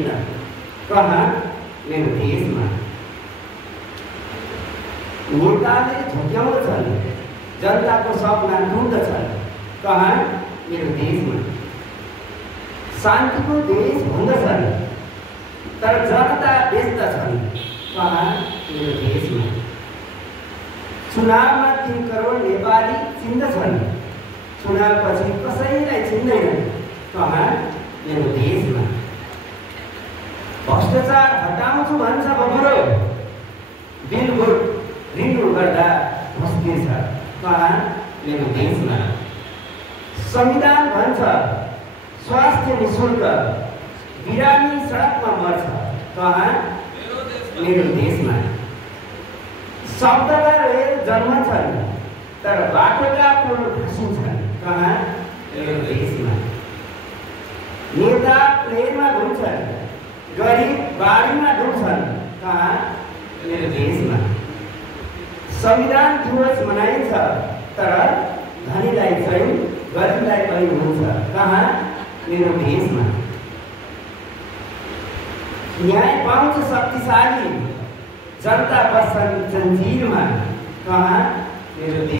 कहाँ मेरो देशमा नेताले झुक्याउँछन्, जनताको सपना टुट्दछन्। कहाँ मेरो देशमा शान्तिको देश भन्दछन्, तर जनता व्यस्त छन्। कहाँ मेरो देशमा चुनावमा 3 करोड नेपाली चिन्दछन्, चुनावपछि कसैलाई चिन्दैनन्। कहाँ मेरो देशमा भ्रष्टाचार हटाउँछु भन्छ बबुरो, बिलबुल रिन्यु गर्दा भस्किन्छ। कहाँ मेरो देशमा संविधान भन्छ स्वास्थ्य निःशुल्क, बिरामी सडकमा मर्छ। कहाँ मेरो देशमा शब्दका रेल जन्मन्छन्, तर बाटोका पुल खसिन्छन्। कहाँ मेरो देशमा नेता प्लेनमा घुम्छन्, गरिब बाढीमा डुब्छन्। कहाँ मेरो देशमा संविधान दिवस मनाइन्छ, तर धनीलाई चाहिँ गरिबलाई पनि हुन्छ। कहाँ मेरो देशमा न्याय पाउँछ शक्तिशाली, जनता बस्छन् जन्जिरमा। कहाँ मेरो देश।